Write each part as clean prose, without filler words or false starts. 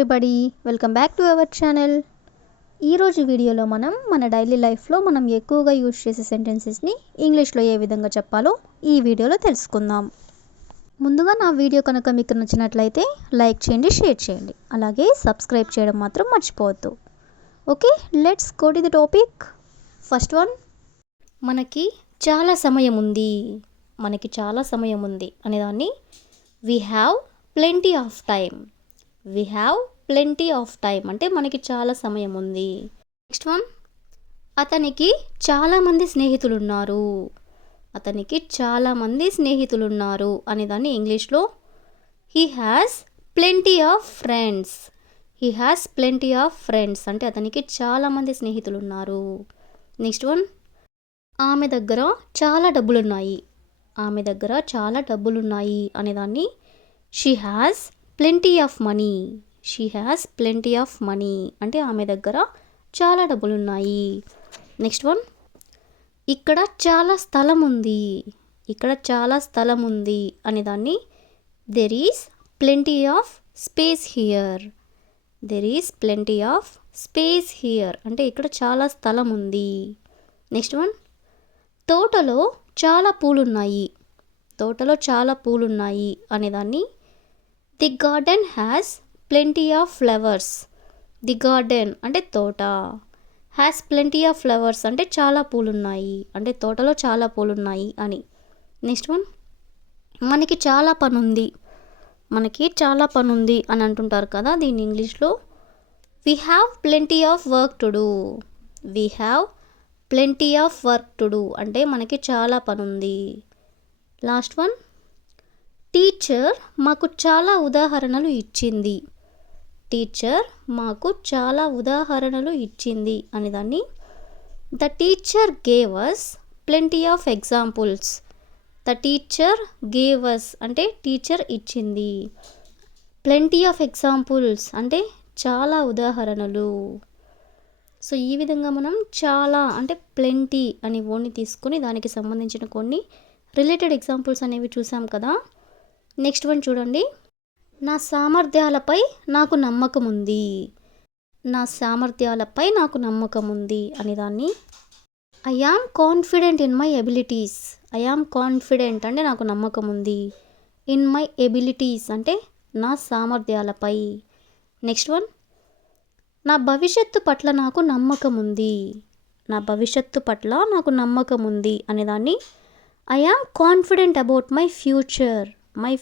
Everybody, welcome back to our channel. ఈరోజు వీడియోలో మన డైలీ లైఫ్లో మనం ఎక్కువగా యూజ్ చేసే సెంటెన్సెస్ని ఇంగ్లీష్లో ఏ విధంగా చెప్పాలో ఈ వీడియోలో తెలుసుకుందాం. ముందుగా నా వీడియో కనుక మీకు నచ్చినట్లయితే లైక్ చేయండి, షేర్ చేయండి, అలాగే సబ్స్క్రైబ్ చేయడం మాత్రం మర్చిపోవద్దు. Okay, let's go to the topic. First one, మనకి చాలా సమయం ఉంది. అనేదాన్ని we have plenty of time. We have plenty of time అంటే మనకి చాలా సమయం ఉంది. నెక్స్ట్ వన్, అతనికి చాలామంది స్నేహితులున్నారు. అనేదాన్ని ఇంగ్లీష్లో he has plenty of friends. అంటే అతనికి చాలామంది స్నేహితులు ఉన్నారు. నెక్స్ట్ వన్, ఆమె దగ్గర చాలా డబ్బులున్నాయి. అనేదాన్ని she has plenty of money. అంటే ఆమె దగ్గర చాలా డబ్బులున్నాయి. నెక్స్ట్ వన్, ఇక్కడ చాలా స్థలం ఉంది. అనేదాన్ని there is plenty of space here. అంటే ఇక్కడ చాలా స్థలం ఉంది. నెక్స్ట్ వన్, తోటలో చాలా పూలున్నాయి. అనేదాన్ని the garden has plenty of flowers. The garden అంటే తోట, హ్యాస్ ప్లెంటీ ఆఫ్ ఫ్లవర్స్ అంటే చాలా పూలున్నాయి, అంటే తోటలో చాలా పూలున్నాయి అని. నెక్స్ట్ వన్, మనకి చాలా పని ఉంది అని అంటుంటారు కదా, దీన్ని ఇంగ్లీష్లో we have plenty of work to do. అంటే మనకి చాలా పని ఉంది. లాస్ట్ వన్, టీచర్ మాకు చాలా ఉదాహరణలు ఇచ్చింది. అనేదాన్ని the teacher gave us plenty of examples. అంటే టీచర్ ఇచ్చింది. ప్లెంటీ ఆఫ్ ఎగ్జాంపుల్స్ అంటే చాలా ఉదాహరణలు. సో ఈ విధంగా మనం చాలా అంటే ప్లెంటీ అనే వర్డ్ని తీసుకొని దానికి సంబంధించిన కొన్ని రిలేటెడ్ ఎగ్జాంపుల్స్ అనేవి చూసాం కదా. నెక్స్ట్ వన్ చూడండి, నా సామర్థ్యాలపై నాకు నమ్మకం ఉంది. అనేదాన్ని I am confident in my abilities. అంటే నాకు నమ్మకం ఉంది. ఇన్ మై ఎబిలిటీస్ అంటే నా సామర్థ్యాలపై. నెక్స్ట్ వన్, నా భవిష్యత్తు పట్ల నాకు నమ్మకం ఉంది. అనేదాన్ని I am confident about my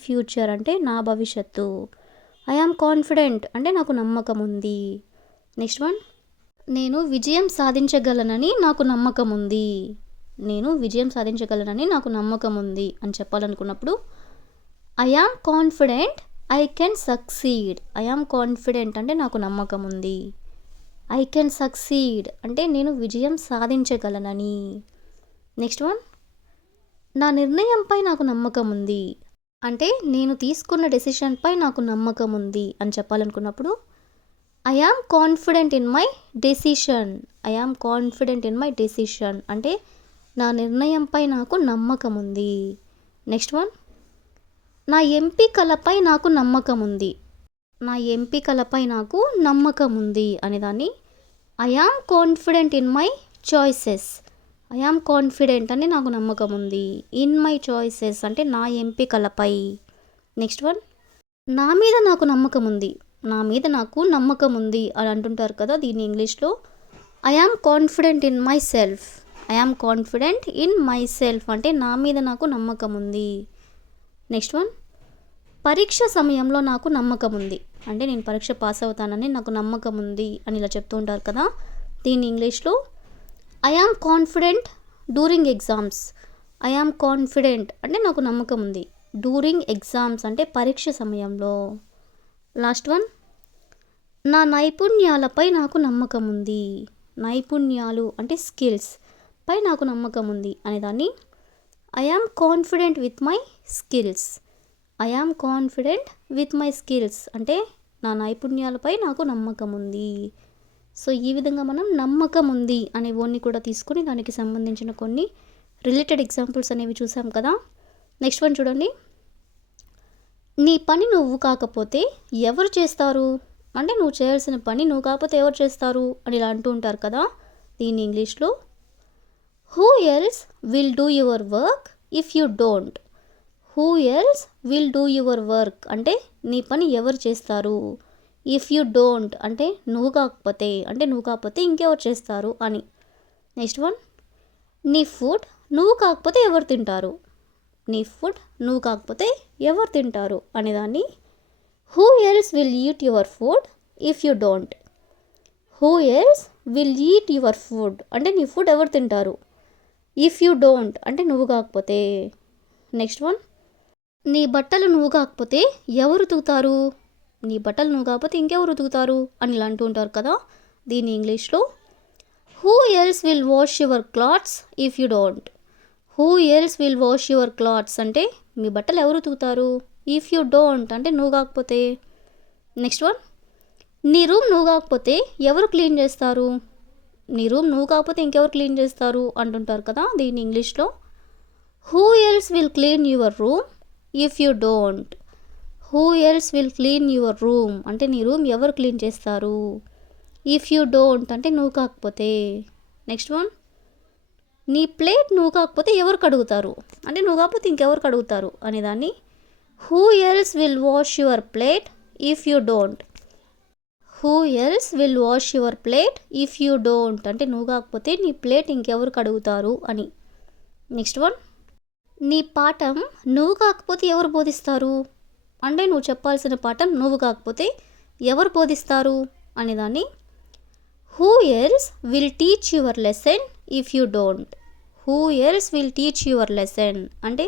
future అంటే నా భవిష్యత్తు. ఐ యామ్ కాన్ఫిడెంట్ అంటే నాకు నమ్మకం ఉంది. నెక్స్ట్ వన్, నేను విజయం సాధించగలనని నాకు నమ్మకం ఉంది అని చెప్పాలనుకున్నప్పుడు I am confident I can succeed. అంటే నాకు నమ్మకం ఉంది. ఐ కెన్ సక్సీడ్ అంటే నేను విజయం సాధించగలనని. నెక్స్ట్ వన్, నా నిర్ణయంపై నాకు నమ్మకం ఉంది. అంటే నేను తీసుకున్న డెసిషన్పై నాకు నమ్మకం ఉంది అని చెప్పాలనుకున్నప్పుడు I am confident in my decision. అంటే నా నిర్ణయంపై నాకు నమ్మకం ఉంది. నెక్స్ట్ వన్, నా ఎంపికలపై నాకు నమ్మకం ఉంది. అనేదాన్ని I am confident in my choices. అంటే నాకు నమ్మకం ఉంది. ఇన్ మై చాయిసెస్ అంటే నా ఎంపికలపై. నెక్స్ట్ వన్, నా మీద నాకు నమ్మకం ఉంది అని అంటుంటారు కదా, దీన్ని ఇంగ్లీష్లో I am confident in my self. అంటే నా మీద నాకు నమ్మకం ఉంది. నెక్స్ట్ వన్, పరీక్ష సమయంలో నాకు నమ్మకం ఉంది. అంటే నేను పరీక్ష పాస్ అవుతానని నాకు నమ్మకం ఉంది అని ఇలా చెప్తూ ఉంటారు కదా, దీన్ని ఇంగ్లీష్లో I am confident during exams. అంటే నాకు నమ్మకం ఉంది. డ్యూరింగ్ ఎగ్జామ్స్ అంటే పరీక్ష సమయంలో. లాస్ట్ వన్, నా నైపుణ్యాలపై నాకు నమ్మకం ఉంది. నైపుణ్యాలు అంటే స్కిల్స్ పై నాకు నమ్మకం ఉంది. అనేదాన్ని I am confident with my skills. అంటే నా నైపుణ్యాలపై నాకు నమ్మకం ఉంది. సో ఈ విధంగా మనం నమ్మకం ఉంది అనే వర్డ్ని కూడా తీసుకుని దానికి సంబంధించిన కొన్ని రిలేటెడ్ ఎగ్జాంపుల్స్ అనేవి చూసాం కదా. నెక్స్ట్ వన్ చూడండి, నీ పని నువ్వు కాకపోతే ఎవరు చేస్తారు అంటే నువ్వు చేయాల్సిన పని నువ్వు కాకపోతే ఎవరు చేస్తారు అని ఇలా అంటూ ఉంటారు కదా. దీన్ని ఇంగ్లీష్లో who else will do your work if you don't. Who else will do your work అంటే నీ పని ఎవరు చేస్తారు. ఇఫ్ యూ డోంట్ అంటే నువ్వు కాకపోతే ఇంకెవరు చేస్తారు అని. నెక్స్ట్ వన్, నీ ఫుడ్ నువ్వు కాకపోతే ఎవరు తింటారు. నీ ఫుడ్ నువ్వు కాకపోతే ఎవరు తింటారు అనేదాన్ని who else will eat your food if you don't. Who else will eat your food అంటే నీ ఫుడ్ ఎవరు తింటారు. ఇఫ్ యూ డోంట్ అంటే నువ్వు కాకపోతే. నెక్స్ట్ వన్, నీ బట్టలు నువ్వు కాకపోతే ఎవరు ఉతుకుతారు. నీ బట్టలు నువ్వు కాకపోతే ఇంకెవరు ఉతుకుతారు అని ఇలా అంటూ ఉంటారు కదా. దీన్ని ఇంగ్లీష్లో who else will wash your clothes if you don't. Who else will wash your clothes అంటే మీ బట్టలు ఎవరు ఉతుకుతారు. ఇఫ్ యూ డోంట్ అంటే నువ్వు కాకపోతే. నెక్స్ట్ వన్, నీ రూమ్ నువ్వు కాకపోతే ఎవరు క్లీన్ చేస్తారు. నీ రూమ్ నువ్వు కాకపోతే ఇంకెవరు క్లీన్ చేస్తారు అంటుంటారు కదా. దీన్ని ఇంగ్లీష్లో who else will clean your room if you don't. Who else will clean your room అంటే నీ రూమ్ ఎవరు క్లీన్ చేస్తారు. ఇఫ్ యూ డోంట్ అంటే నువ్వు కాకపోతే. నెక్స్ట్ వన్, నీ ప్లేట్ నువ్వు కాకపోతే ఎవరు కడుగుతారు అంటే నువ్వు కాకపోతే ఇంకెవరు కడుగుతారు అనేదాన్ని who else will wash your plate if you don't. Who else will wash your plate if you don't అంటే నువ్వు కాకపోతే నీ ప్లేట్ ఇంకెవరు కడుగుతారు అని. నెక్స్ట్ వన్, నీ పాఠం నువ్వు కాకపోతే ఎవరు బోధిస్తారు అంటే నువ్వు చెప్పాల్సిన పాఠం నువ్వు కాకపోతే ఎవరు బోధిస్తారు అనేదాన్ని who else will teach your lesson if you don't. Who else will teach your lesson అంటే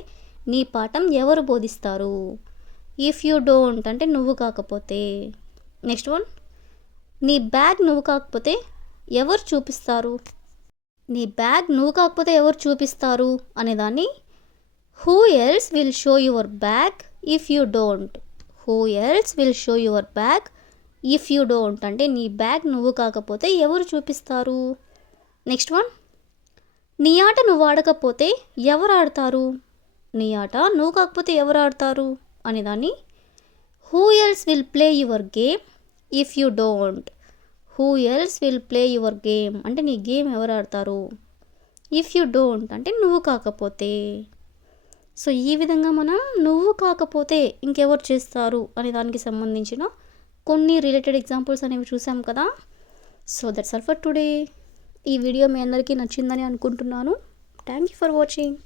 నీ పాఠం ఎవరు బోధిస్తారు. ఇఫ్ యూ డోంట్ అంటే నువ్వు కాకపోతే. నెక్స్ట్ వన్, నీ బ్యాగ్ నువ్వు కాకపోతే ఎవరు చూపిస్తారు. నీ బ్యాగ్ నువ్వు కాకపోతే ఎవరు చూపిస్తారు అనేదాన్ని who else will show your bag if you don't. Who else will show your bag if you don't అంటే నీ బ్యాగ్ నువ్వు కాకపోతే ఎవరు చూపిస్తారు. నెక్స్ట్ వన్, నీ ఆట నువ్వు ఆడకపోతే ఎవరు ఆడతారు. నీ ఆట నువ్వు కాకపోతే ఎవరు ఆడతారు అనేదాన్ని who else will play your game if you don't. Who else will play your game అంటే నీ గేమ్ ఎవరు ఆడతారు. ఇఫ్ యూ డోంట్ అంటే నువ్వు కాకపోతే. సో ఈ విధంగా మనం నువ్వు కాకపోతే ఇంకెవరు చేస్తారు అనే దానికి సంబంధించిన కొన్ని రిలేటెడ్ ఎగ్జాంపుల్స్ అనేవి చూసాం కదా. So that's all for today. ఈ వీడియో మీ అందరికీ నచ్చిందని అనుకుంటున్నాను. Thank you for watching.